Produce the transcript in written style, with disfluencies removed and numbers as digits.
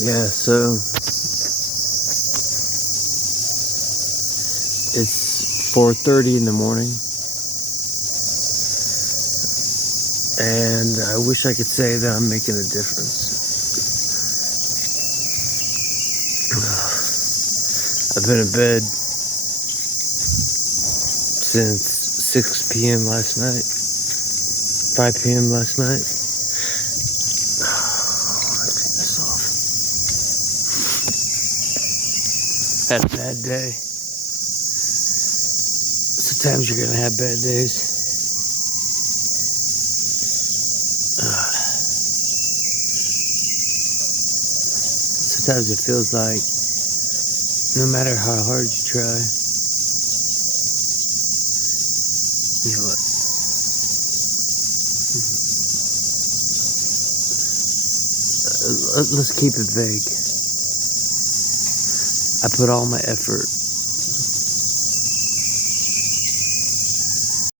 Yeah, so it's 4:30 in the morning, and I wish I could say that I'm making a difference. I've been in bed since 6 p.m. last night, 5 p.m. last night. Let's turn this off. Had a bad day. Sometimes you're gonna have bad days. Sometimes it feels like no matter how hard you try, you know what? Let's keep it vague. I put all my effort